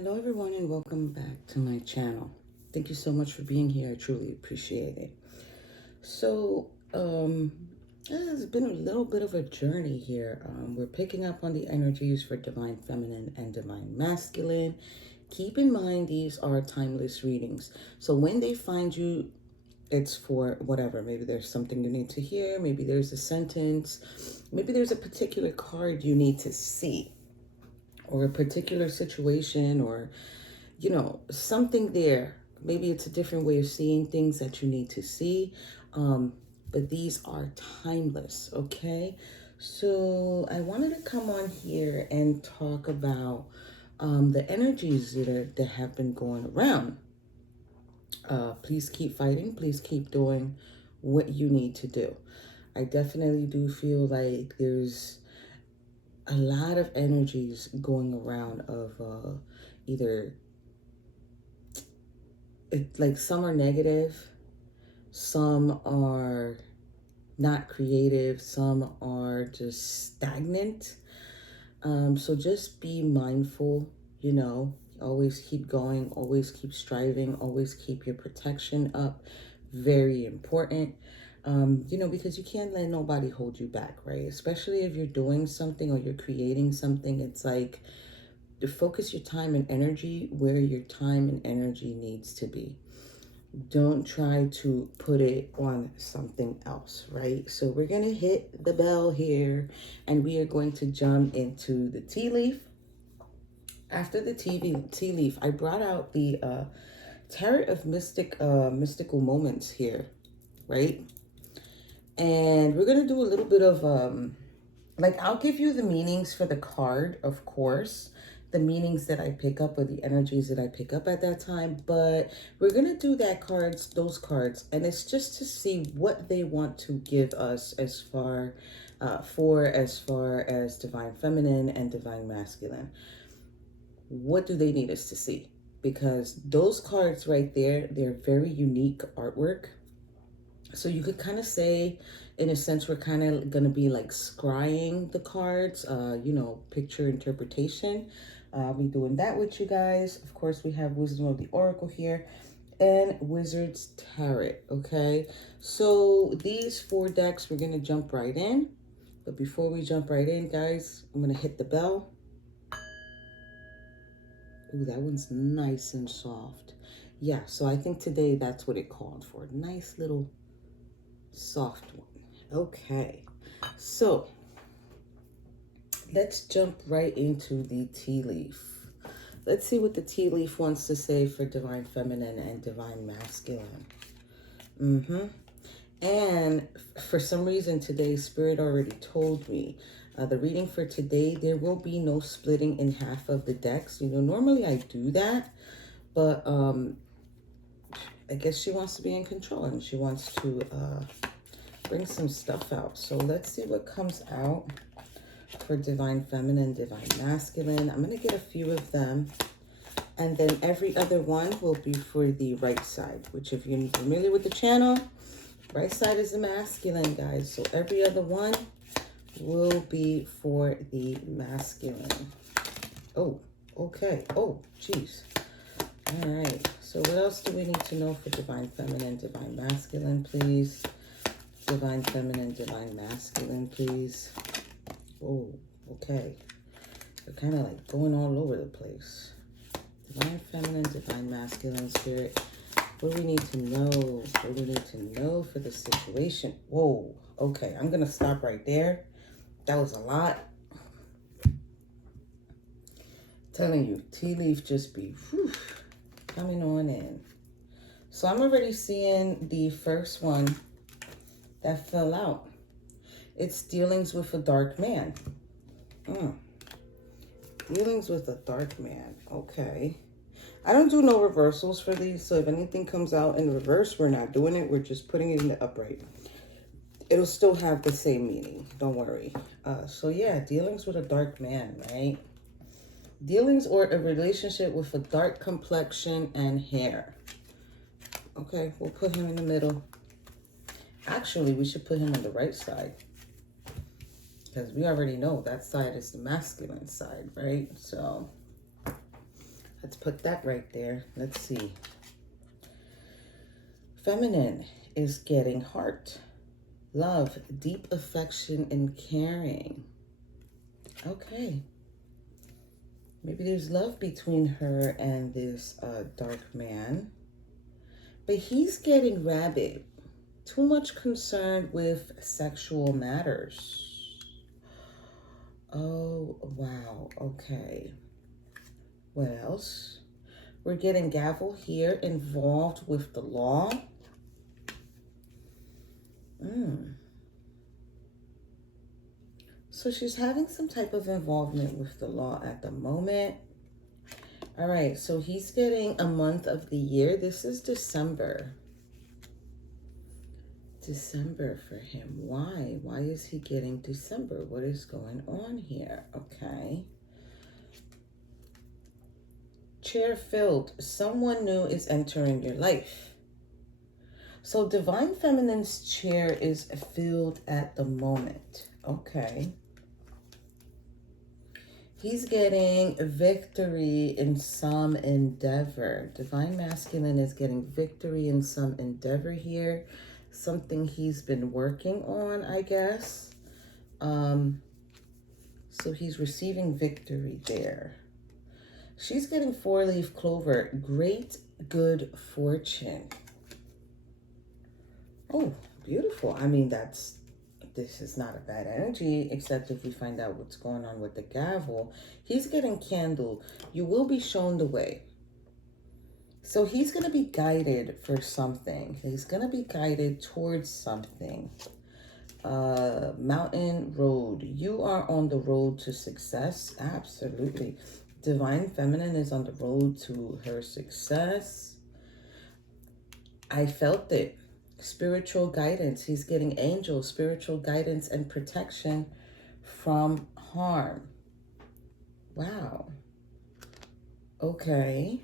Hello everyone and welcome back to my channel. Thank you so much for being here. I truly appreciate it. So, it's been a little bit of a journey here. We're picking up on the energies for Divine Feminine and Divine Masculine. Keep in mind these are timeless readings. So when they find you, it's for whatever. Maybe there's something you need to hear. Maybe there's a sentence. Maybe there's a particular card you need to see, or a particular situation, or something there. Maybe it's a different way of seeing things that you need to see, but these are timeless. Okay, so I wanted to come on here and talk about the energies that have been going around. Please keep fighting. Please keep doing what you need to do. I definitely do feel like there's a lot of energies going around of either like some are negative, some are not creative, some are just stagnant. So just be mindful, always keep going, always keep striving, always keep your protection up. Very important. Because you can't let nobody hold you back, right? Especially if you're doing something or you're creating something. It's like to focus your time and energy where your time and energy needs to be. Don't try to put it on something else, right? So we're going to hit the bell here and we are going to jump into the tea leaf. After the tea leaf, I brought out the Tarot of Mystical Moments here, right? And we're going to do a little bit of, I'll give you the meanings for the card, of course, the meanings that I pick up or the energies that I pick up at that time. But we're going to do those cards, and it's just to see what they want to give us as far as Divine Feminine and Divine Masculine. What do they need us to see? Because those cards right there, they're very unique artwork. So you could kind of say, in a sense, we're kind of going to be like scrying the cards, picture interpretation. I'll be doing that with you guys. Of course, we have Wisdom of the Oracle here and Wizard's Tarot, okay? So these 4 decks, we're going to jump right in. But before we jump right in, guys, I'm going to hit the bell. Ooh, that one's nice and soft. Yeah, so I think today that's what it called for. Nice little soft one. Okay, so let's jump right into the tea leaf. Let's see what the tea leaf wants to say for Divine Feminine and Divine Masculine. And for some reason today, Spirit already told me the reading for today, there will be no splitting in half of the decks. Normally I do that, but I guess she wants to be in control and she wants to bring some stuff out. So let's see what comes out for Divine Feminine, Divine Masculine. I'm going to get a few of them. And then every other one will be for the right side, which if you're familiar with the channel, right side is the masculine, guys. So every other one will be for the masculine. Oh, okay. Oh, geez. All right. So what else do we need to know for Divine Feminine, Divine Masculine, please? Divine Feminine, Divine Masculine, please. Oh, okay. They're kind of like going all over the place. Divine Feminine, Divine Masculine, Spirit. What do we need to know? What do we need to know for the situation? Whoa. Okay, I'm going to stop right there. That was a lot. Telling you, tea leaf just be coming on in. So I'm already seeing the first one that fell out. It's dealings with a dark man. Dealings with a dark man. Okay. I don't do no reversals for these, so if anything comes out in reverse, we're not doing it. We're just putting it in the upright. It'll still have the same meaning. Don't worry. So yeah, dealings with a dark man, right? Dealings or a relationship with a dark complexion and hair. Okay, we'll put him in the middle. Actually, we should put him on the right side, because we already know that side is the masculine side, right? So let's put that right there. Let's see. Feminine is getting heart, love, deep affection, and caring. Okay. Maybe there's love between her and this dark man. But he's getting rabid. Too much concerned with sexual matters. Oh, wow. Okay. What else? We're getting gavel here, involved with the law. So she's having some type of involvement with the law at the moment. All right, so he's getting a month of the year. This is December. December for him. Why? Why is he getting December? What is going on here? Okay. Chair filled. Someone new is entering your life. So Divine Feminine's chair is filled at the moment. Okay. He's getting victory in some endeavor. Divine Masculine is getting victory in some endeavor here. Something he's been working on, I guess. So he's receiving victory there. She's getting 4-leaf clover. Great good fortune. Oh, beautiful. I mean, this is not a bad energy, except if we find out what's going on with the gavel. He's getting candle. You will be shown the way. So he's going to be guided for something. He's going to be guided towards something. Mountain road. You are on the road to success. Absolutely. Divine Feminine is on the road to her success. I felt it. Spiritual guidance. He's getting angels, spiritual guidance and protection from harm. Wow. Okay.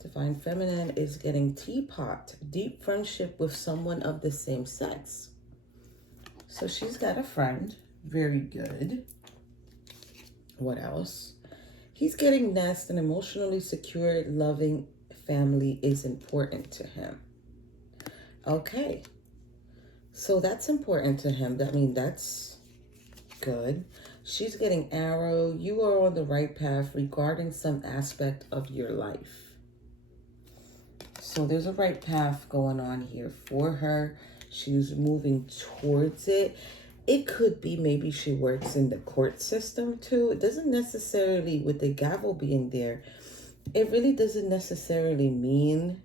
Divine Feminine is getting teapot. Deep friendship with someone of the same sex. So she's got a friend. Very good. What else? He's getting nest. An emotionally secure, loving family is important to him. Okay. So that's important to him. I mean, that's good. She's getting arrow. You are on the right path regarding some aspect of your life. So there's a right path going on here for her. She's moving towards it. It could be maybe she works in the court system too. It doesn't necessarily, with the gavel being there, it really doesn't necessarily mean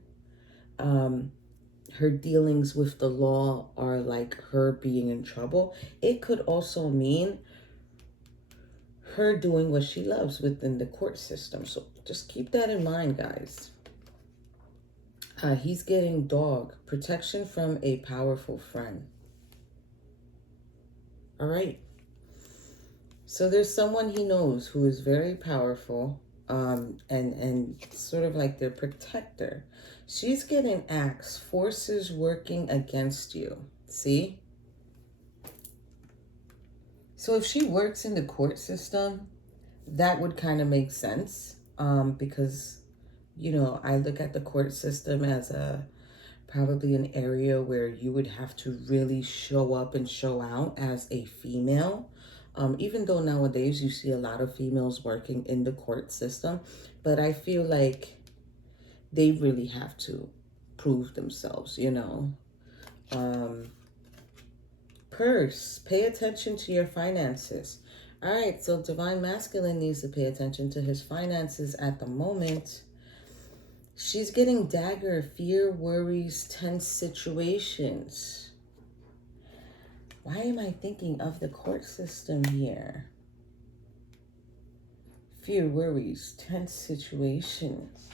her dealings with the law are like her being in trouble. It could also mean her doing what she loves within the court system. So just keep that in mind, guys. He's getting dog. Protection from a powerful friend. All right. So there's someone he knows who is very powerful and sort of like their protector. She's getting axe. Forces working against you. See? So if she works in the court system, that would kind of make sense because, you know, I look at the court system as probably an area where you would have to really show up and show out as a female. Even though nowadays you see a lot of females working in the court system, but I feel like they really have to prove themselves, you know. Purse, pay attention to your finances. All right, so Divine Masculine needs to pay attention to his finances at the moment. She's getting dagger, fear, worries, tense situations. Why am I thinking of the court system here? Fear, worries, tense situations.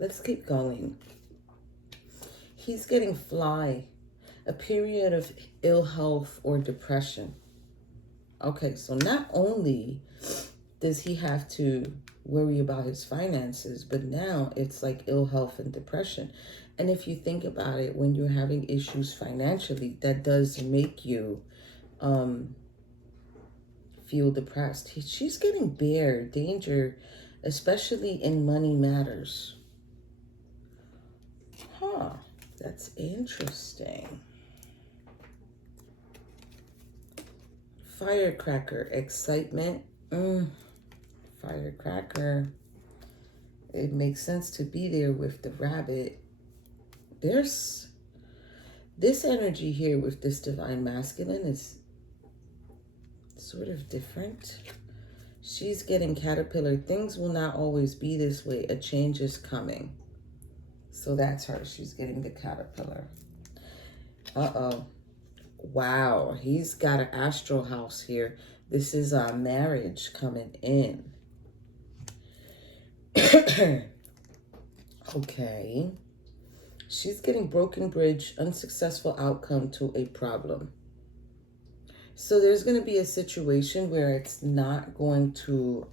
Let's keep going. He's getting fly, a period of ill health or depression. Okay, so not only does he have to worry about his finances, but now it's like ill health and depression. And if you think about it, when you're having issues financially, that does make you feel depressed. She's getting bare, danger, especially in money matters. Huh, that's interesting. Firecracker, excitement. Firecracker. It makes sense to be there with the rabbit. There's this energy here with this divine masculine is sort of different. She's getting caterpillar. Things will not always be this way. A change is coming. So that's her. She's getting the caterpillar. Uh-oh. Wow. He's got an astral house here. This is a marriage coming in. Okay. She's getting broken bridge, unsuccessful outcome to a problem. So there's going to be a situation where it's not going to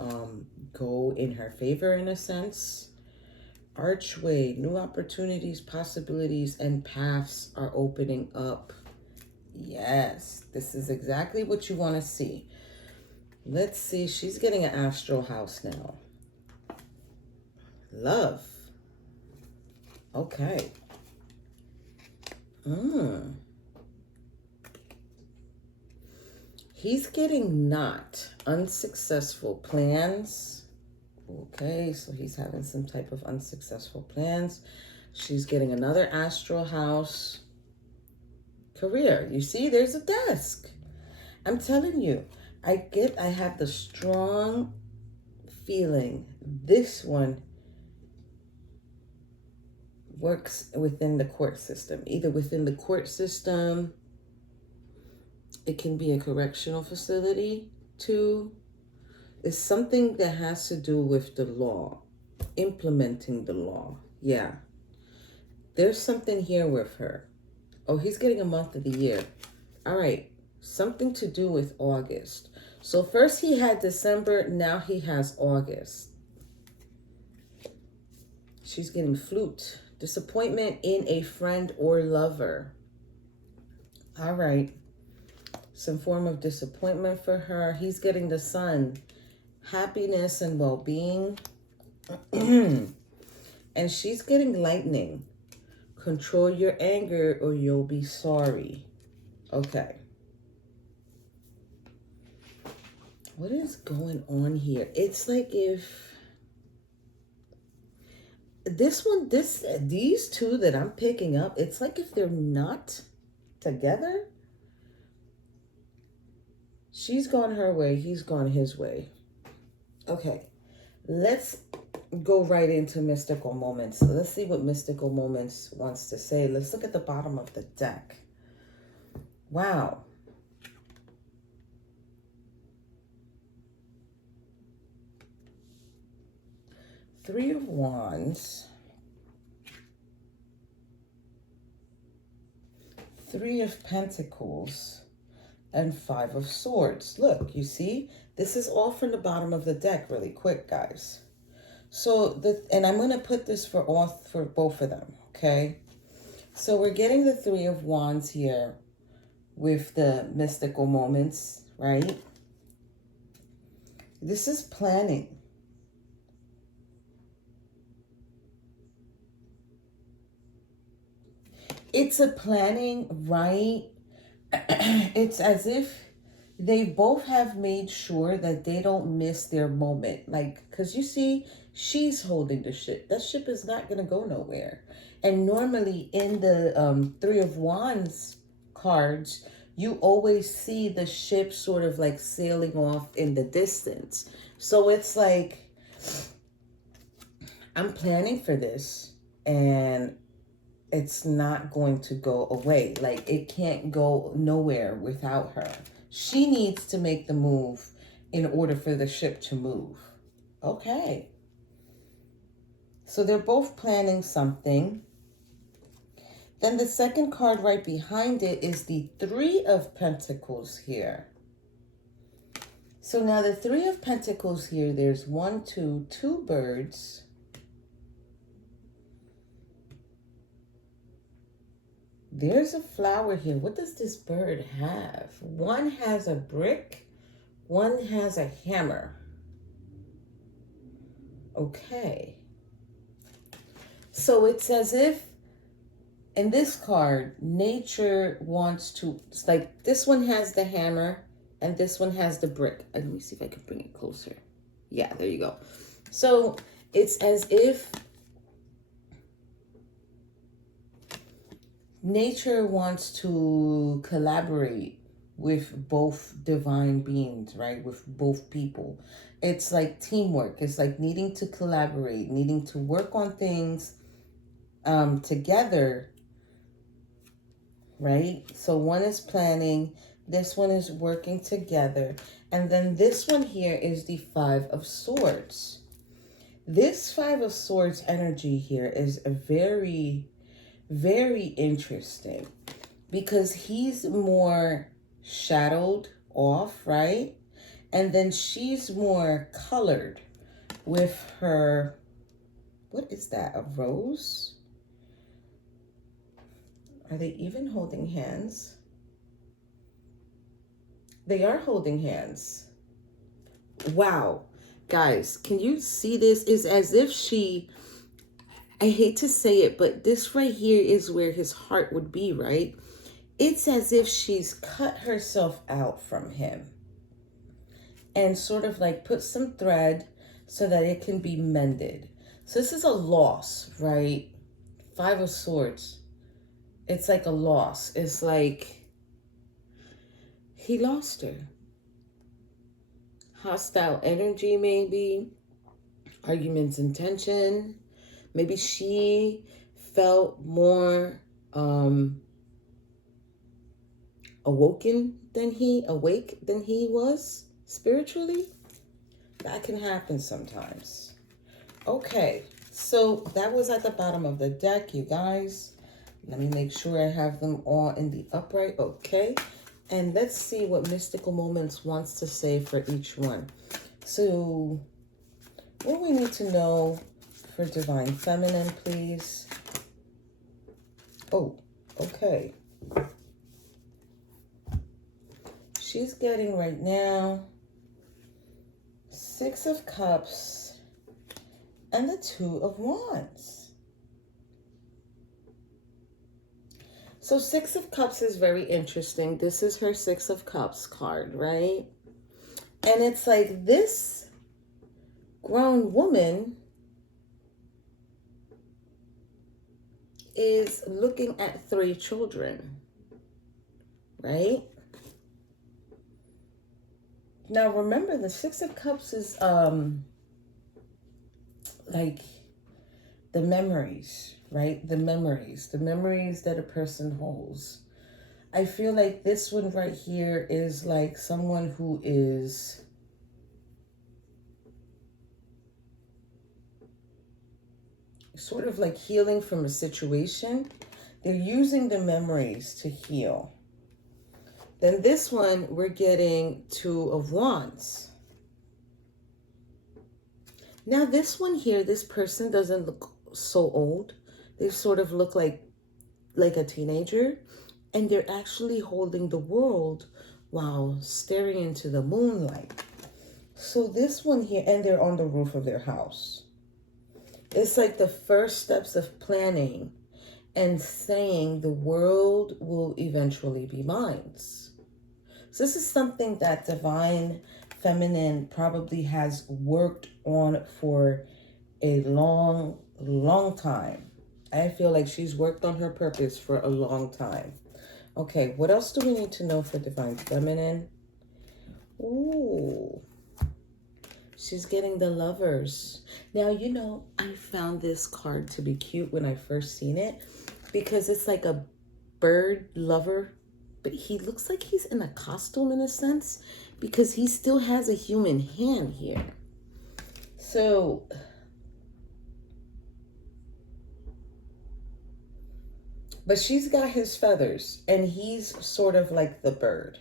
go in her favor in a sense. Archway, new opportunities, possibilities, and paths are opening up. Yes, this is exactly what you want to see. Let's see, she's getting an astral house now. Love. Okay. He's getting not unsuccessful plans. Okay, so he's having some type of unsuccessful plans. She's getting another astral house. Career. You see, there's a desk. I'm telling you, I have the strong feeling this one works within the court system. Either within the court system, it can be a correctional facility too. It's something that has to do with the law, implementing the law. Yeah. There's something here with her. Oh, he's getting a month of the year. All right. Something to do with August. So first he had December, now he has August. She's getting flute. Disappointment in a friend or lover. All right. Some form of disappointment for her. He's getting the sun. Happiness and well-being. And she's getting lightning. Control your anger or you'll be sorry. Okay. What is going on here? It's like if these two that I'm picking up, it's like if they're not together. She's gone her way, he's gone his way. Okay, let's go right into mystical moments. Let's see what mystical moments wants to say. Let's look at the bottom of the deck. Wow. Three of Wands. Three of Pentacles. And Five of Swords. Look, you see? This is all from the bottom of the deck really quick, guys. So, and I'm going to put this for both of them, okay? So we're getting the Three of Wands here with the mystical moments, right? This is planning. It's a planning, right? It's as if they both have made sure that they don't miss their moment. Like, because you see, she's holding the ship. That ship is not going to go nowhere. And normally in the Three of Wands cards, you always see the ship sort of like sailing off in the distance. So it's like, I'm planning for this and it's not going to go away. Like, it can't go nowhere without her. She needs to make the move in order for the ship to move. Okay. So they're both planning something. Then the second card right behind it is the Three of Pentacles here. So now the Three of Pentacles here, there's two birds. There's a flower here. What does this bird have? One has a brick. One has a hammer. Okay. So it's as if in this card, nature wants to, it's like this one has the hammer and this one has the brick. Let me see if I can bring it closer. Yeah, there you go. So it's as if nature wants to collaborate with both divine beings, right? With both people. It's like teamwork. It's like needing to collaborate, needing to work on things together, right? So one is planning, this one is working together, and then this one here is the Five of Swords. This Five of Swords energy here is a very, very interesting because he's more shadowed off, right? And then she's more colored with her, what is that, a rose? Are they even holding hands? They are holding hands. Wow. Guys, can you see this? It's as if she, I hate to say it, but this right here is where his heart would be, right? It's as if she's cut herself out from him and sort of like put some thread so that it can be mended. So this is a loss, right? Five of Swords. It's like a loss. It's like he lost her. Hostile energy, maybe. Arguments and tension. Maybe she felt more awake than he was spiritually. That can happen sometimes. Okay, so that was at the bottom of the deck, you guys. Let me make sure I have them all in the upright. Okay. And let's see what Mystical Moments wants to say for each one. So what we need to know for Divine Feminine, please. Oh, okay. She's getting right now Six of Cups and the Two of Wands. So Six of Cups is very interesting. This is her Six of Cups card, right? And it's like this grown woman is looking at 3 children, right? Now remember, the Six of Cups is like the memories, right? The memories that a person holds. I feel like this one right here is like someone who is sort of like healing from a situation. They're using the memories to heal. Then this one, we're getting Two of Wands. Now this one here, this person doesn't look so old. They sort of look like a teenager, and they're actually holding the world while staring into the moonlight. So this one here, and they're on the roof of their house. It's like the first steps of planning and saying the world will eventually be mine. So this is something that Divine Feminine probably has worked on for a long, long time. I feel like she's worked on her purpose for a long time. Okay, what else do we need to know for Divine Feminine? Ooh, she's getting the Lovers. Now, you know, I found this card to be cute when I first seen it because it's like a bird lover, but he looks like he's in a costume in a sense because he still has a human hand here. So but she's got his feathers and he's sort of like the bird.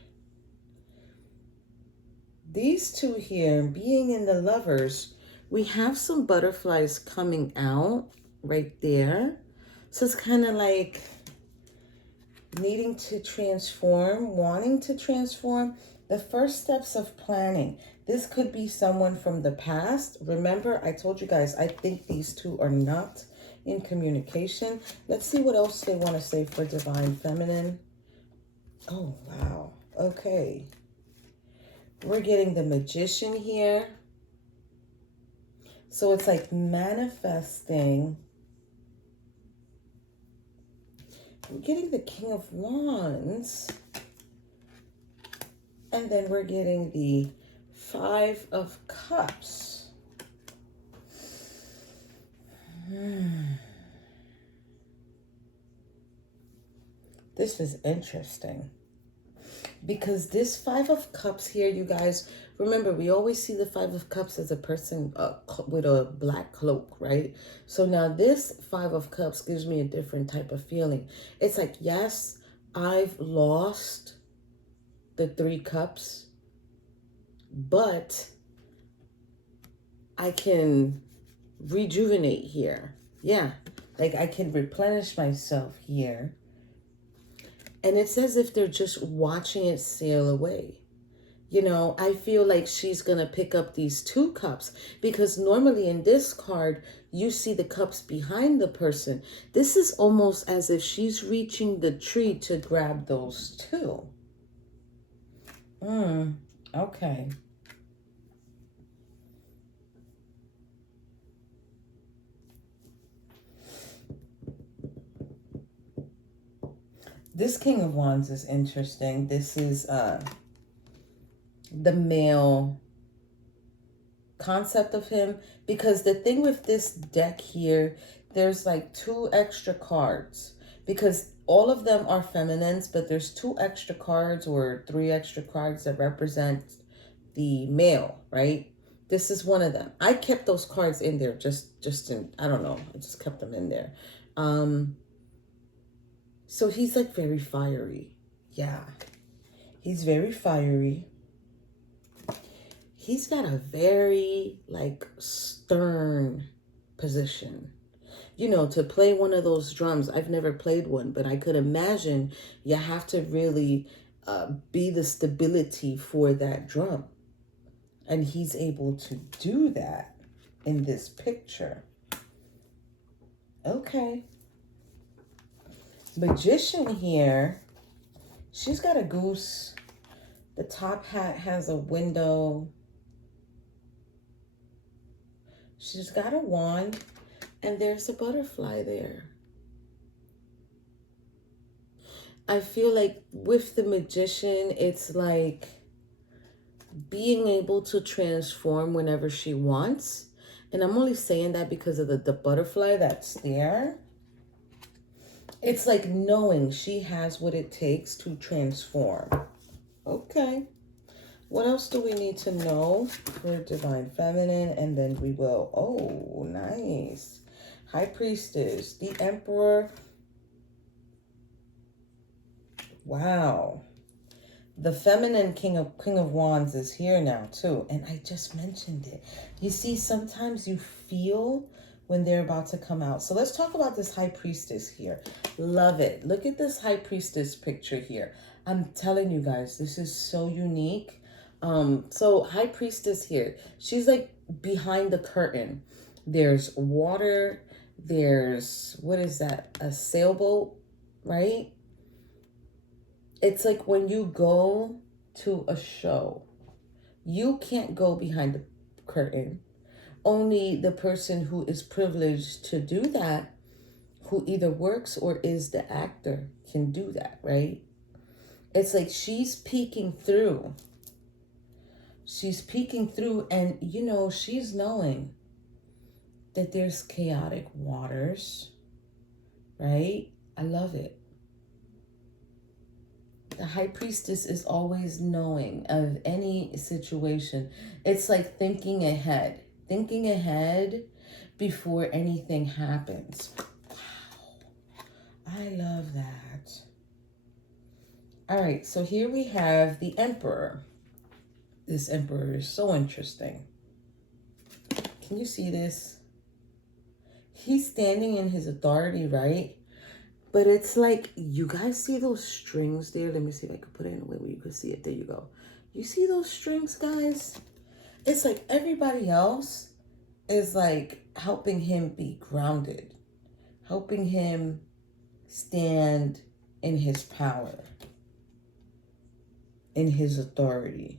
These two here, being in the Lovers, we have some butterflies coming out right there. So it's kind of like needing to transform, wanting to transform. The first steps of planning. This could be someone from the past. Remember, I told you guys, I think these two are not in communication. Let's see what else they want to say for Divine Feminine. Oh, wow. Okay. We're getting the Magician here. So it's like manifesting. We're getting the King of Wands. And then we're getting the Five of Cups. This is interesting. Because this Five of Cups here, you guys, remember, we always see the Five of Cups as a person with a black cloak, right? So now this Five of Cups gives me a different type of feeling. It's like, yes, I've lost the Three Cups, but I can rejuvenate here. Yeah, like I can replenish myself here. And it's as if they're just watching it sail away. You know, I feel like she's going to pick up these two cups because normally in this card, you see the cups behind the person. This is almost as if she's reaching the tree to grab those two. Okay. This King of Wands is interesting. This is the male concept of him, because the thing with this deck here, there's like 2 extra cards, because all of them are feminines, but there's 2 extra cards or 3 extra cards that represent the male, right? This is one of them. I kept those cards in there just in, I don't know, I just kept them in there. So he's like very fiery. Yeah, he's very fiery. He's got a very like stern position. You know, to play one of those drums, I've never played one, but I could imagine you have to really be the stability for that drum. And he's able to do that in this picture. Okay. Magician here, she's got a goose. The top hat has a window. She's got a wand, and there's a butterfly there. I feel like with the Magician, it's like being able to transform whenever she wants. And I'm only saying that because of the butterfly that's there. It's like knowing she has what it takes to transform. Okay. What else do we need to know for Divine Feminine? And then we will, oh, nice. High Priestess, the Emperor. Wow. The feminine King of Wands is here now too. And I just mentioned it. You see, sometimes you feel when they're about to come out. So let's talk about this High Priestess here. Love it. Look at this High Priestess picture here. I'm telling you guys, this is so unique. So High Priestess here, she's like behind the curtain. There's water. There's, what is that? A sailboat, right? It's like when you go to a show, you can't go behind the curtain. Only the person who is privileged to do that, who either works or is the actor, can do that, right? It's like she's peeking through. She's peeking through, and, you know, she's knowing that there's chaotic waters, right? I love it. The High Priestess is always knowing of any situation. It's like thinking ahead before anything happens. Wow. I love that. All right, so here we have the Emperor. This Emperor is so interesting. Can you see this? He's standing in his authority, right? But it's like, you guys see those strings there? Let me see if I can put it in a way where you can see it. There you go. You see those strings, guys? It's like everybody else is like helping him be grounded, helping him stand in his power, in his authority.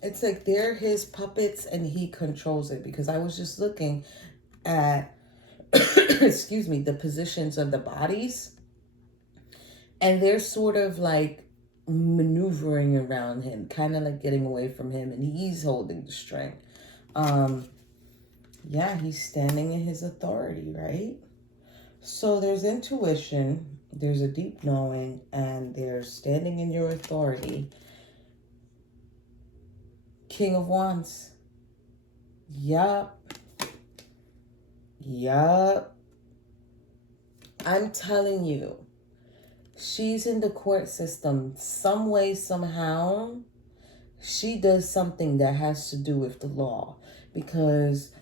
It's like they're his puppets and he controls it, because I was just looking at, excuse me, the positions of the bodies, and they're sort of like maneuvering around him, kind of like getting away from him, and he's holding the string. Yeah, he's standing in his authority, right? So there's intuition, there's a deep knowing, and there's standing in your authority. King of Wands. Yup. Yup. I'm telling you, she's in the court system. Some way, somehow, she does something that has to do with the law. Because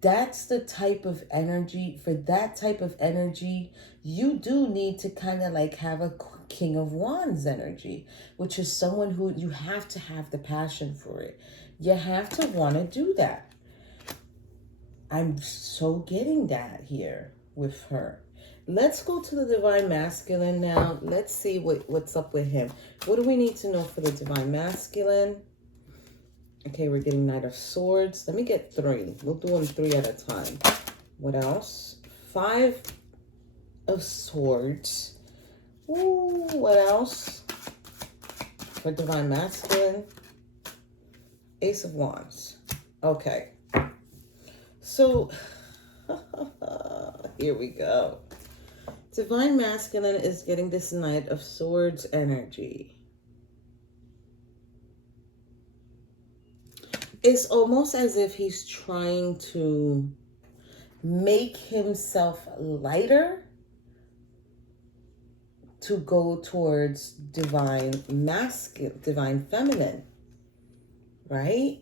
that's the type of energy, for that type of energy, you do need to kind of like have a King of Wands energy, which is someone who you have to have the passion for it. You have to want to do that. I'm so getting that here with her. Let's go to the Divine Masculine now. Let's see what's up with him. What do we need to know for the Divine Masculine? Okay, we're getting Knight of Swords. Let me get 3. We'll do them 3 at a time. What else? 5 of Swords. Ooh, what else? For Divine Masculine. Ace of Wands. Okay. So, here we go. Divine Masculine is getting this Knight of Swords energy. It's almost as if he's trying to make himself lighter to go towards divine masculine, divine feminine, right?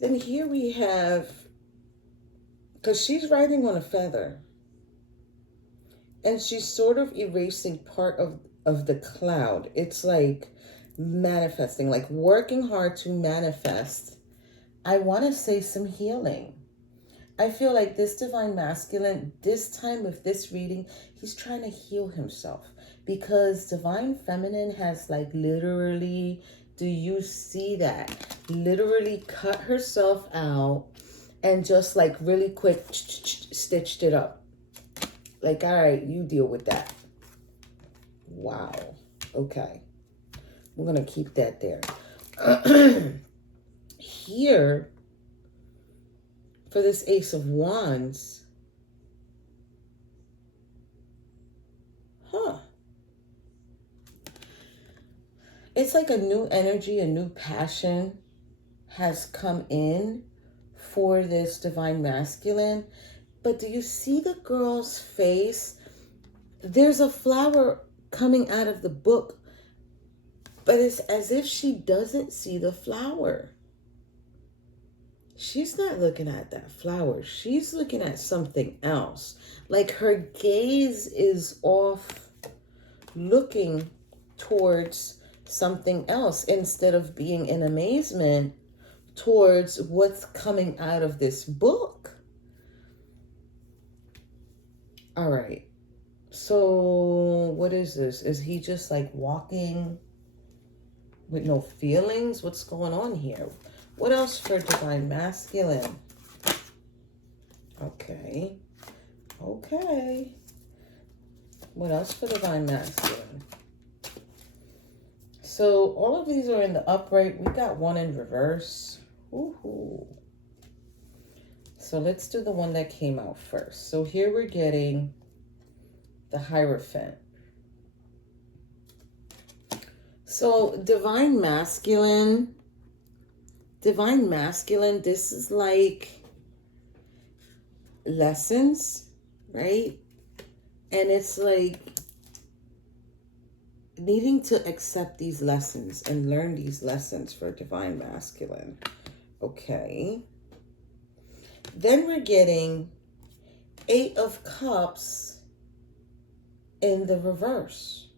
Then here we have, because she's riding on a feather, and she's sort of erasing part of the cloud. It's like manifesting, like working hard to manifest. I want to say some healing. I feel like this Divine Masculine, this time with this reading, he's trying to heal himself, because Divine Feminine has like literally, do you see that? Literally cut herself out and just like really quick stitched it up. Like, all right, you deal with that. Wow. Okay. We're going to keep that there. Here, for this Ace of Wands, it's like a new energy, a new passion has come in for this Divine Masculine. But do you see the girl's face? There's a flower coming out of the book, but it's as if she doesn't see the flower. She's not looking at that flower. She's looking at something else. Like her gaze is off, looking towards something else instead of being in amazement towards what's coming out of this book. All right. So what is this? Is he just like walking with no feelings? What's going on here? What else for Divine Masculine? Okay. Okay. What else for Divine Masculine? So all of these are in the upright. We got one in reverse. Woohoo. So let's do the one that came out first. So here we're getting the Hierophant. So Divine Masculine, this is like lessons, right? And it's like needing to accept these lessons and learn these lessons for Divine Masculine. Okay. Then we're getting 8 of Cups in the reverse.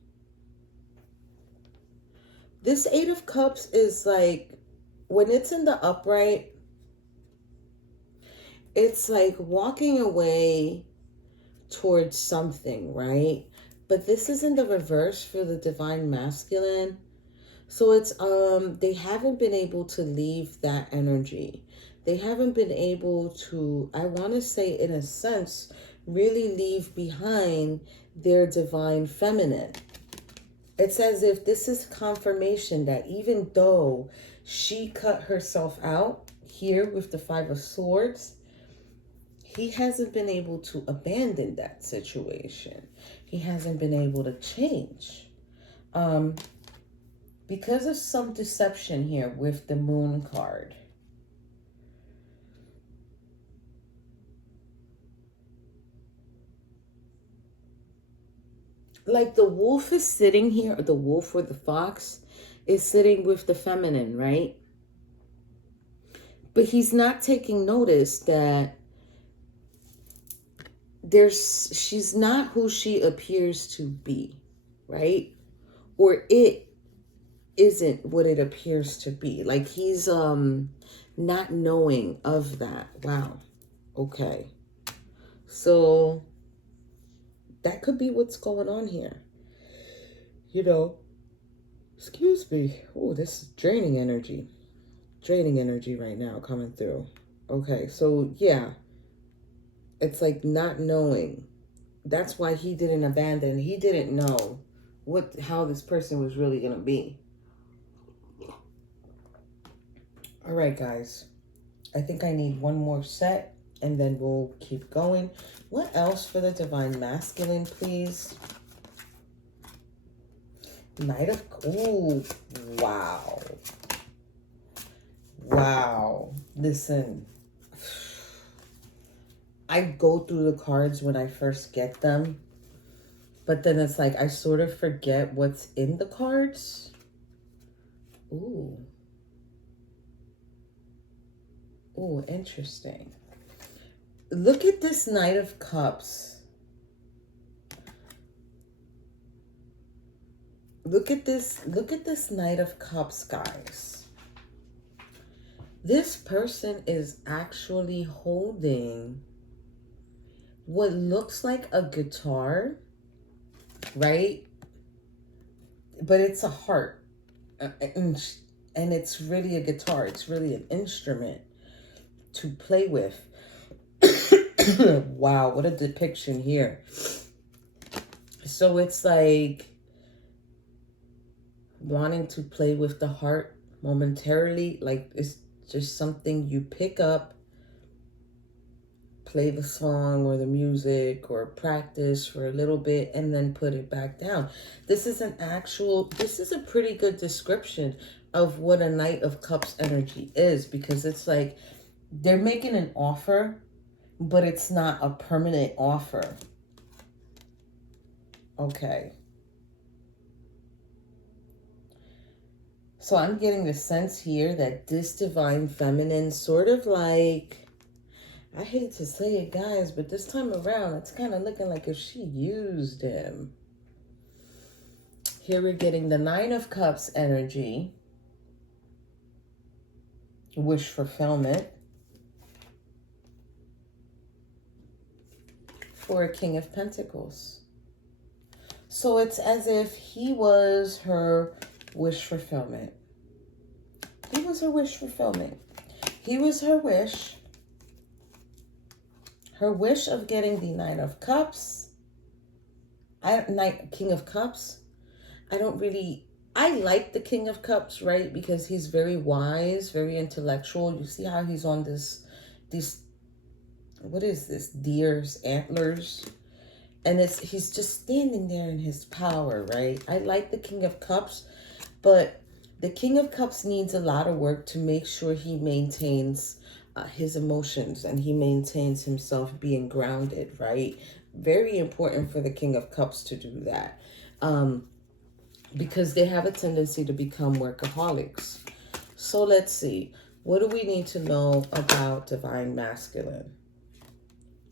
This 8 of Cups is like, when it's in the upright, it's like walking away towards something, right? But this is in the reverse for the Divine Masculine. So it's they haven't been able to leave that energy. They haven't been able to, I want to say in a sense, really leave behind their divine feminine. It's as if this is confirmation that even though she cut herself out here with the 5 of Swords, he hasn't been able to abandon that situation. He hasn't been able to change. Because of some deception here with the Moon card. Like the wolf is sitting here, or the wolf or the fox is sitting with the feminine, right? But he's not taking notice that she's not who she appears to be, right? Or it isn't what it appears to be. Like he's not knowing of that. Wow. Okay. So that could be what's going on here. You know, excuse me. Oh, this is draining energy. Draining energy right now coming through. Okay, so yeah. It's like not knowing. That's why he didn't abandon. He didn't know how this person was really going to be. All right, guys. I think I need one more set and then we'll keep going. What else for the Divine Masculine, please? Knight of... Ooh, wow. Wow. Listen. I go through the cards when I first get them. But then it's like I sort of forget what's in the cards. Ooh. Ooh, interesting. Look at this Knight of Cups. Look at this Knight of Cups, guys. This person is actually holding what looks like a guitar, right? But it's a heart. And it's really a guitar. It's really an instrument to play with. Wow, what a depiction here. So it's like wanting to play with the heart momentarily. Like it's just something you pick up, play the song or the music or practice for a little bit and then put it back down. This is a pretty good description of what a Knight of Cups energy is, because it's like they're making an offer, but it's not a permanent offer. Okay. So I'm getting the sense here that this Divine Feminine sort of like, I hate to say it, guys, but this time around, it's kind of looking like if she used him. Here we're getting the 9 of Cups energy. Wish fulfillment. For a King of Pentacles. So it's as if he was her wish fulfillment. He was her wish fulfillment. He was her wish. Her wish of getting the Knight of Cups. King of Cups. I like the King of Cups, right? Because he's very wise, very intellectual. You see how he's on these, what is this? Deer's antlers. And he's just standing there in his power, right? I like the King of Cups, but the King of Cups needs a lot of work to make sure he maintains his emotions and he maintains himself being grounded, right? Very important for the King of Cups to do that. because they have a tendency to become workaholics. So let's see. What do we need to know about divine masculine?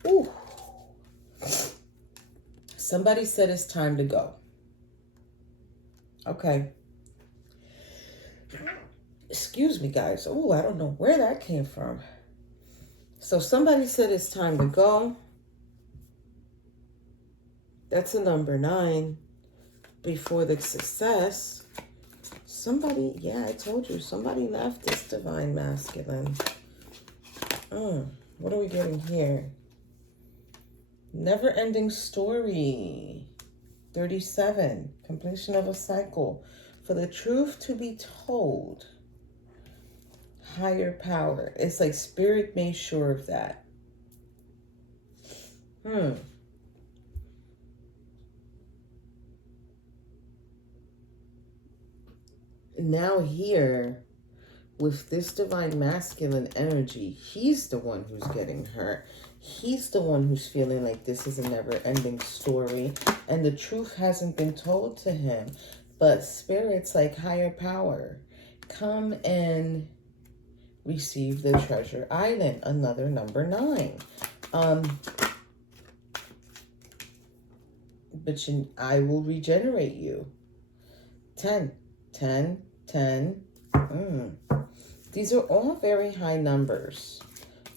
Ooh. Somebody said it's time to go. Okay. Excuse me, guys. Oh, I don't know where that came from. So somebody said it's time to go. That's a number 9. Before the success, somebody, yeah, I told you, somebody left this divine masculine. What are we getting here? Never-ending story. 37. Completion of a cycle. For the truth to be told. Higher power. It's like spirit made sure of that. Now here, with this divine masculine energy, he's the one who's getting hurt. He's the one who's feeling like this is a never-ending story, and the truth hasn't been told to him. But spirit's like, higher power, come and receive the treasure island. Another number 9. But I will regenerate you. 10, 10, 10. These are all very high numbers.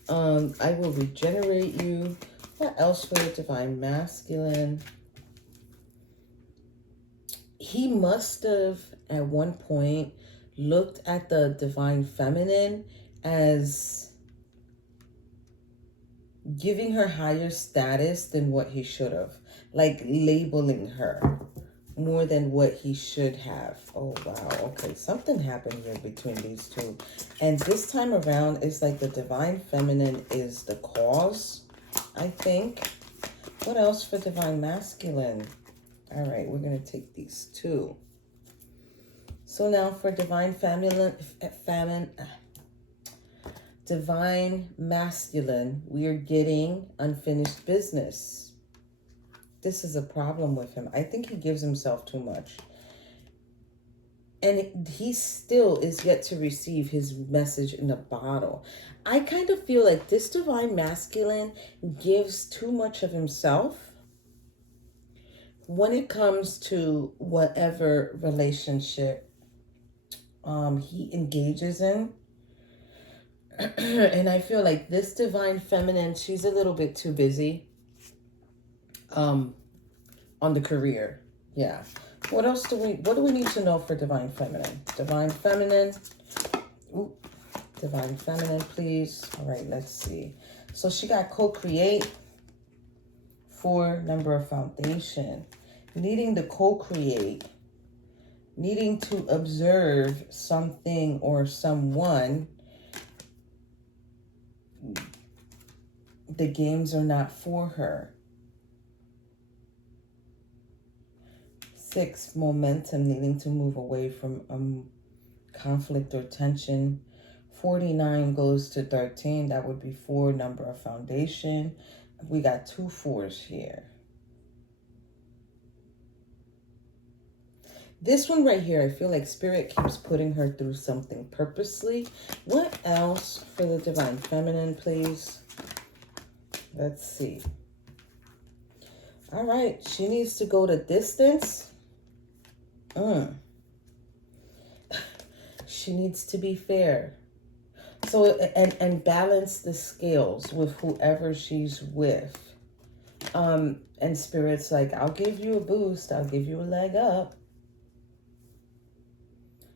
I will regenerate you. What else for the divine masculine? He must have, at one point, looked at the divine feminine as giving her higher status than what he should have. Like labeling her more than what he should have. Oh, wow. Okay, something happened here between these two. And this time around, it's like the divine feminine is the cause, I think. What else for divine masculine? All right, we're going to take these two. So now for divine divine masculine, we are getting unfinished business. This is a problem with him. I think he gives himself too much. And he still is yet to receive his message in a bottle. I kind of feel like this divine masculine gives too much of himself when it comes to whatever relationship he engages in. And I feel like this divine feminine, she's a little bit too busy on the career. Yeah. What do we need to know for divine feminine? Divine feminine. Ooh, divine feminine, please. All right, let's see. So she got co-create. 4, number of foundation. Needing to co-create. Needing to observe something or someone. The games are not for her. 6, momentum, needing to move away from conflict or tension. 49 goes to 13. That would be 4, number of foundation. We got 2 4s here. This one right here, I feel like spirit keeps putting her through something purposely. What else for the divine feminine, please? Let's see. All right, she needs to go the distance. She needs to be fair. So, and balance the scales with whoever she's with. And spirit's like, I'll give you a boost. I'll give you a leg up.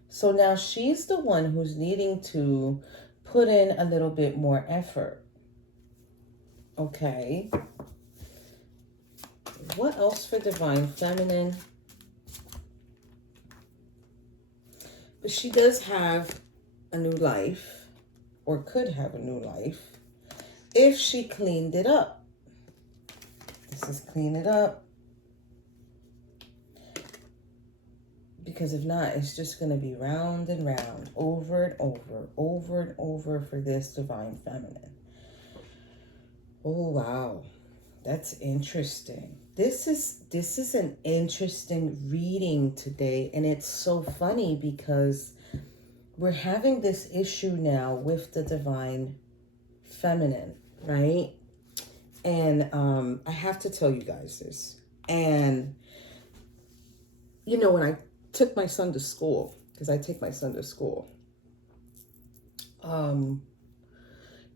So now she's the one who's needing to put in a little bit more effort. Okay. What else for divine feminine? But she does have a new life, or could have a new life, if she cleaned it up. This is clean it up. Because if not, it's just going to be round and round, over and over, over and over for this divine feminine. Oh, wow. That's interesting. This is an interesting reading today, and it's so funny because we're having this issue now with the divine feminine, right? And I have to tell you guys this. And when I took my son to school, because I take my son to school, um,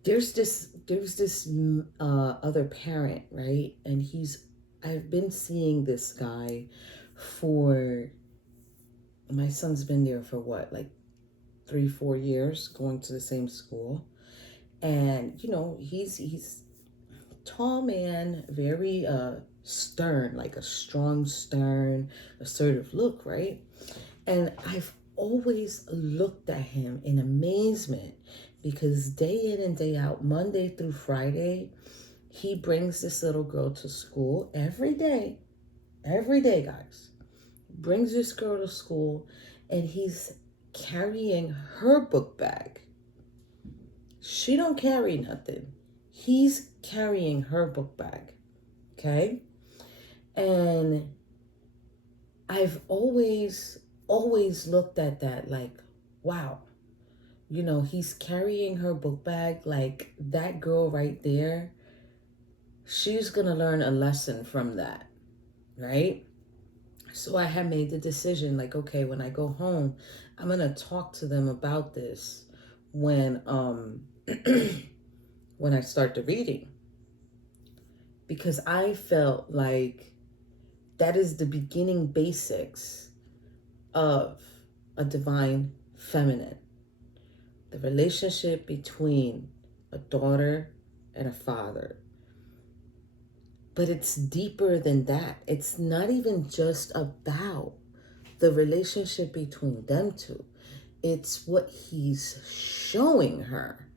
there's this other parent, right? And I've been seeing this guy for, my son's been there for what, like 3-4 years, going to the same school. And he's tall man, very stern, like a strong, stern, assertive look, right? And I've always looked at him in amazement because day in and day out, Monday through Friday, he brings this little girl to school every day, guys. Brings this girl to school, and he's carrying her book bag. She don't carry nothing. He's carrying her book bag. Okay? And I've always looked at that like, wow. He's carrying her book bag, like that girl right there. She's going to learn a lesson from that, right? So I had made the decision, like, okay, when I go home, I'm going to talk to them about this when when I start the reading. Because I felt like that is the beginning basics of a divine feminine. The relationship between a daughter and a father. But it's deeper than that. It's not even just about the relationship between them two. It's what he's showing her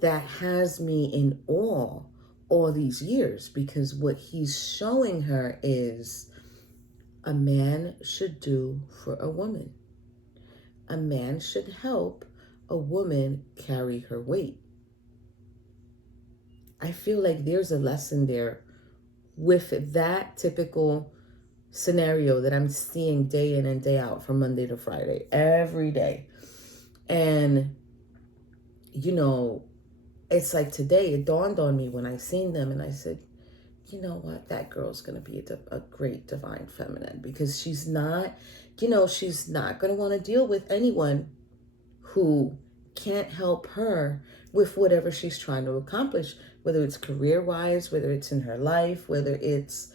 that has me in awe all these years, because what he's showing her is a man should do for a woman. A man should help a woman carry her weight. I feel like there's a lesson there with that typical scenario that I'm seeing day in and day out from Monday to Friday, every day. And, it's like today, it dawned on me when I seen them, and I said, you know what, that girl's going to be a great divine feminine, because she's not going to want to deal with anyone who can't help her with whatever she's trying to accomplish, whether it's career-wise, whether it's in her life, whether it's,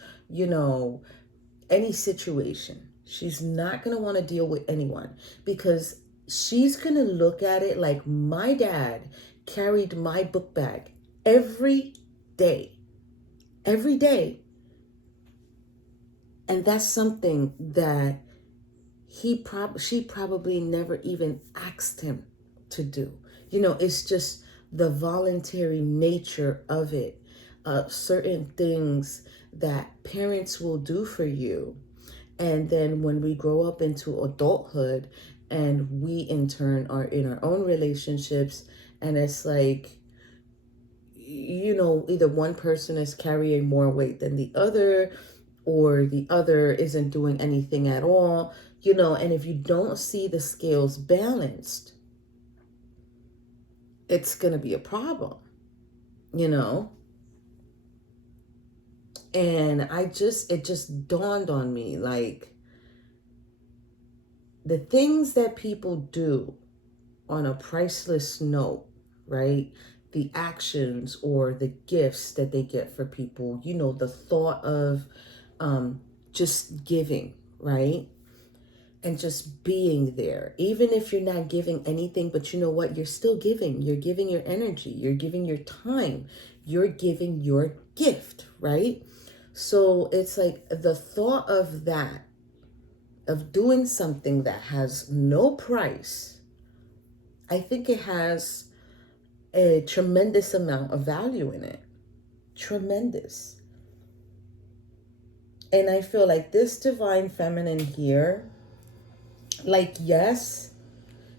any situation. She's not going to want to deal with anyone, because she's going to look at it like, my dad carried my book bag every day. Every day. And that's something that she probably never even asked him to do. It's just the voluntary nature of it. Certain things that parents will do for you. And then when we grow up into adulthood, and we in turn are in our own relationships, and it's like, either one person is carrying more weight than the other, or the other isn't doing anything at all, and if you don't see the scales balanced, it's going to be a problem, and it just dawned on me, like, the things that people do on a priceless note, right? The actions or the gifts that they get for people, the thought of just giving, right? And just being there. Even if you're not giving anything, but you know what? You're still giving. You're giving your energy. You're giving your time. You're giving your gift, right? So it's like the thought of that, of doing something that has no price, I think it has a tremendous amount of value in it. Tremendous. And I feel like this divine feminine here, like, yes,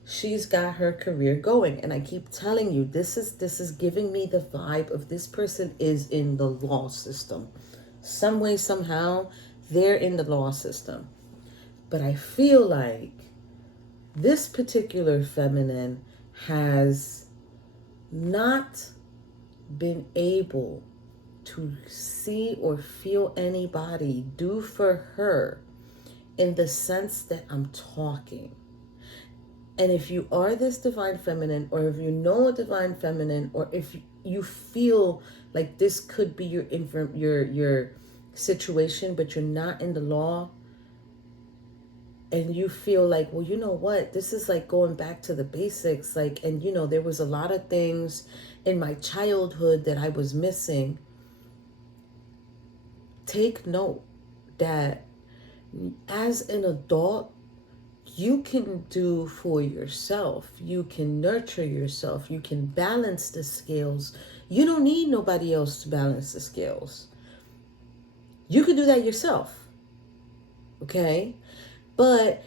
she's got her career going. And I keep telling you, this is giving me the vibe of this person is in the law system. Some way, somehow, they're in the law system. But I feel like this particular feminine has not been able to see or feel anybody do for her in the sense that I'm talking. And if you are this divine feminine, or if you know a divine feminine, or if you feel like this could be your situation, but you're not in the law, and you feel like, well, you know what, this is like going back to the basics, like, and you know, there was a lot of things in my childhood that I was missing. Take note that as an adult, you can do for yourself. You can nurture yourself. You can balance the scales. You don't need nobody else to balance the scales. You can do that yourself. Okay? But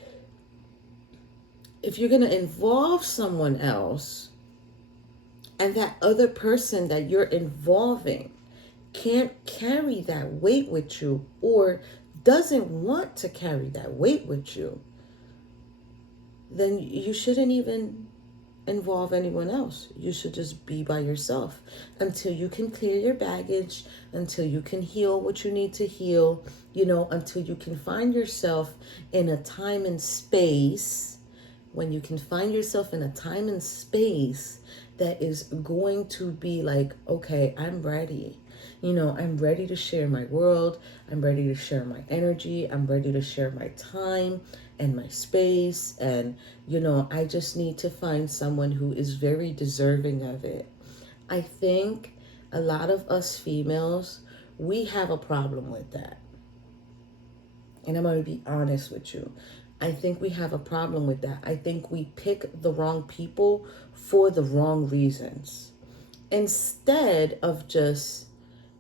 if you're going to involve someone else, and that other person that you're involving can't carry that weight with you, or doesn't want to carry that weight with you, then you shouldn't even involve anyone else. You should just be by yourself until you can clear your baggage, until you can heal what you need to heal, you know, until you can find yourself in a time and space. When you can find yourself in a time and space that is going to be like, okay, I'm ready. You know, I'm ready to share my world. I'm ready to share my energy. I'm ready to share my time and my space. And, you know, I just need to find someone who is very deserving of it. I think a lot of us females, we have a problem with that. And I'm going to be honest with you. I think we have a problem with that. I think we pick the wrong people for the wrong reasons, instead of just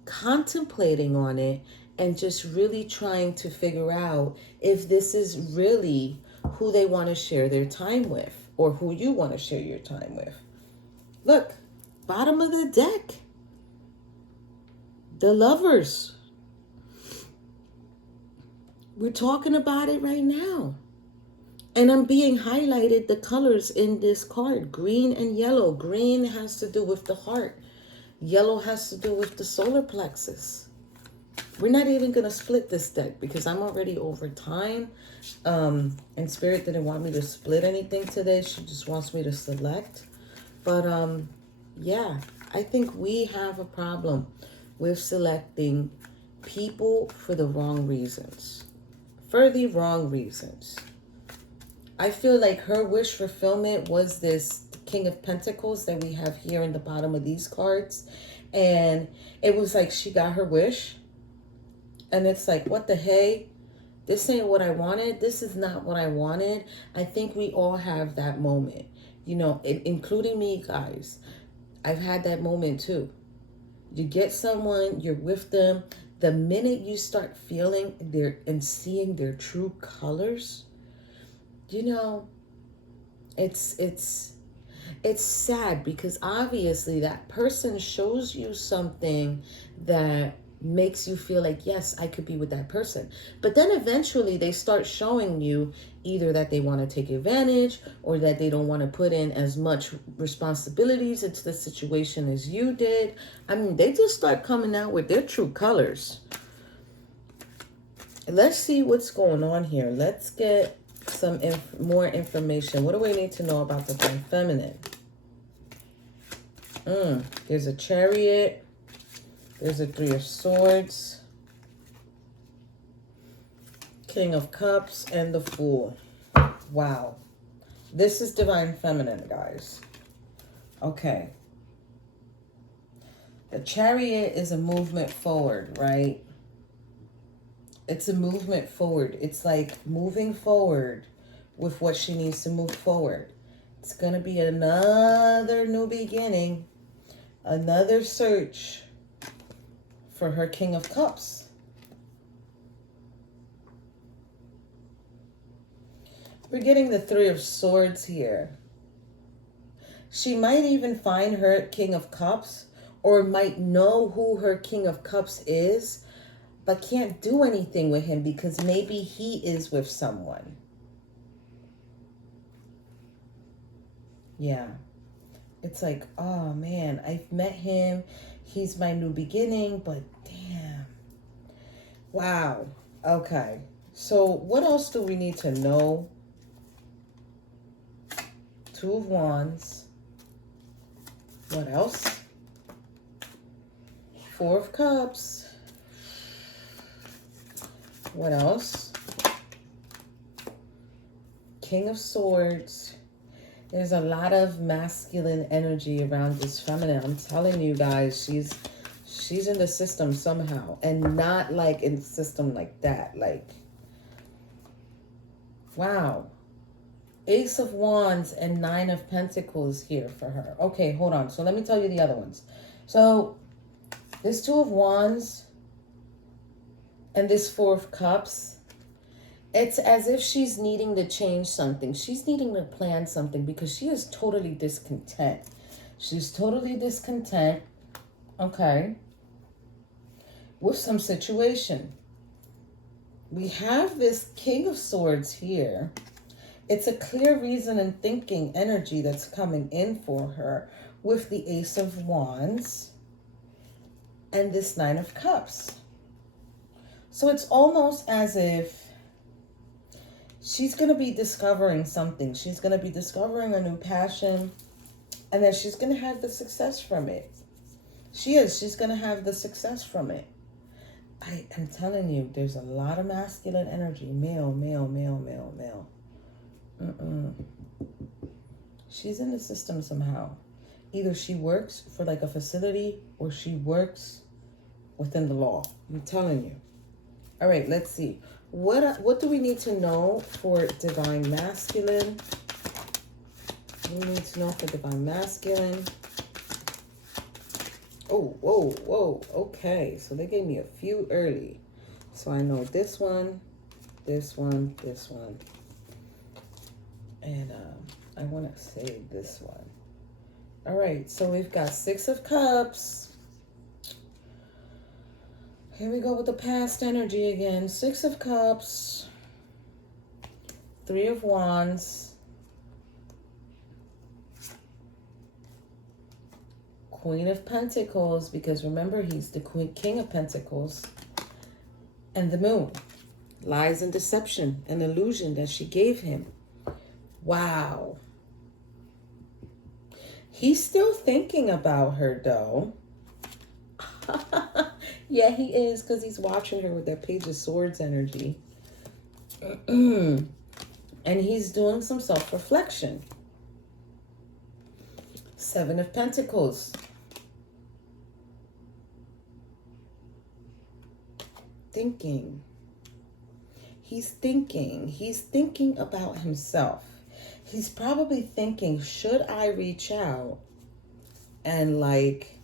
contemplating on it and just really trying to figure out if this is really who they want to share their time with, or who you want to share your time with. Look, bottom of the deck, the Lovers. We're talking about it right now. And I'm being highlighted the colors in this card, green and yellow. Green has to do with the heart. Yellow has to do with the solar plexus. We're not even going to split this deck because I'm already over time. And Spirit didn't want me to split anything today. She just wants me to select. But yeah, I think we have a problem with selecting people for the wrong reasons. For the wrong reasons. I feel like her wish fulfillment was this King of Pentacles that we have here in the bottom of these cards. And it was like she got her wish. And it's like, what the hey? This ain't what I wanted. This is not what I wanted. I think we all have that moment. You know, including me, guys. I've had that moment too. You get someone, you're with them. The minute you start feeling their and seeing their true colors, you know, it's sad because obviously that person shows you something that makes you feel like, yes, I could be with that person. But then eventually they start showing you either that they want to take advantage, or that they don't want to put in as much responsibilities into the situation as you did. I mean, they just start coming out with their true colors. Let's see what's going on here. Let's get some more information. What do we need to know about the Divine Feminine? There's a Chariot. There's a Three of Swords. King of Cups and the Fool. Wow. This is Divine Feminine, guys. Okay. The Chariot is a movement forward, right? It's a movement forward. It's like moving forward with what she needs to move forward. It's going to be another new beginning. Another search for her King of Cups. We're getting the Three of Swords here. She might even find her King of Cups, or might know who her King of Cups is, but can't do anything with him because maybe he is with someone. Yeah. It's like, oh man, I've met him. He's my new beginning, but damn. Wow. Okay. So what else do we need to know? Two of Wands. What else? Four of Cups. What else? King of Swords. There's a lot of masculine energy around this feminine. I'm telling you guys, she's in the system somehow. And not like in the system like that. Like, wow. Ace of Wands and Nine of Pentacles here for her. Okay, hold on. So let me tell you the other ones. So this Two of Wands and this Four of Cups, it's as if she's needing to change something. She's needing to plan something because she is totally discontent. She's totally discontent, okay, with some situation. We have this King of Swords here. It's a clear reason and thinking energy that's coming in for her with the Ace of Wands and this Nine of Cups. So it's almost as if she's going to be discovering something. She's going to be discovering a new passion, and then she's going to have the success from it. She is. She's going to have the success from it. I am telling you, there's a lot of masculine energy. Male, male, male, male, male. She's in the system somehow. Either she works for like a facility or she works within the law. I'm telling you. All right, let's see. What do we need to know for Divine Masculine? We need to know for Divine Masculine. Oh, whoa, whoa. Okay, so they gave me a few early. So I know this one, this one, this one. And I want to save this one. All right, so we've got Six of Cups. Here we go with the past energy again. Six of Cups. Three of Wands. Queen of Pentacles, because remember, he's the King of Pentacles. And the Moon. Lies and deception, an illusion that she gave him. Wow. He's still thinking about her, though. Yeah, he is, because he's watching her with that Page of Swords energy. And he's doing some self-reflection. Seven of Pentacles. Thinking. He's thinking. He's thinking about himself. He's probably thinking, should I reach out and like,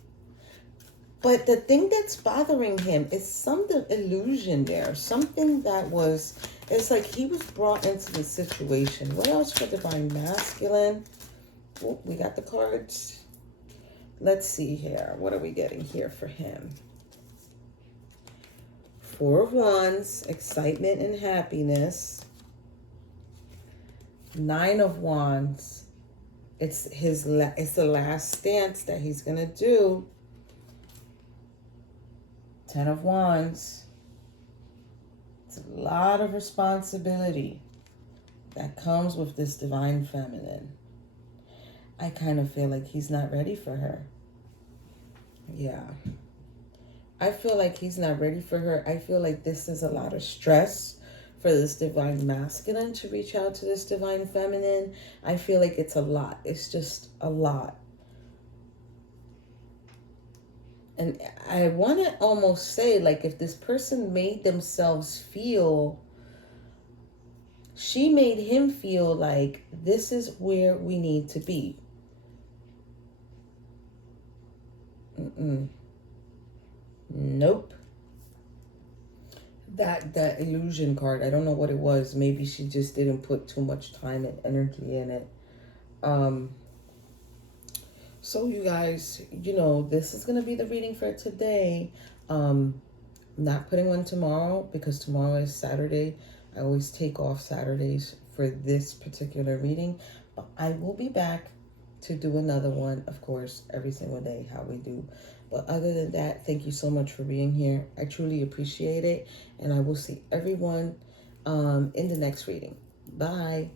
but the thing that's bothering him is some illusion there. Something that was, it's like he was brought into the situation. What else for Divine Masculine? Oh, we got the cards. Let's see here. What are we getting here for him? Four of Wands, excitement and happiness. Nine of Wands. It's the last stance that he's going to do. Ten of Wands. It's a lot of responsibility that comes with this Divine Feminine. I kind of feel like he's not ready for her. Yeah. I feel like he's not ready for her. I feel like this is a lot of stress for this Divine Masculine to reach out to this Divine Feminine. I feel like it's a lot. It's just a lot. And I want to almost say, like, if this person made themselves feel, she made him feel like this is where we need to be. Nope. That illusion card, I don't know what it was. Maybe she just didn't put too much time and energy in it. So you guys, this is going to be the reading for today. Not putting one tomorrow because tomorrow is Saturday. I always take off Saturdays for this particular reading. But I will be back to do another one, of course, every single day, how we do. But other than that, thank you so much for being here. I truly appreciate it. And I will see everyone in the next reading. Bye.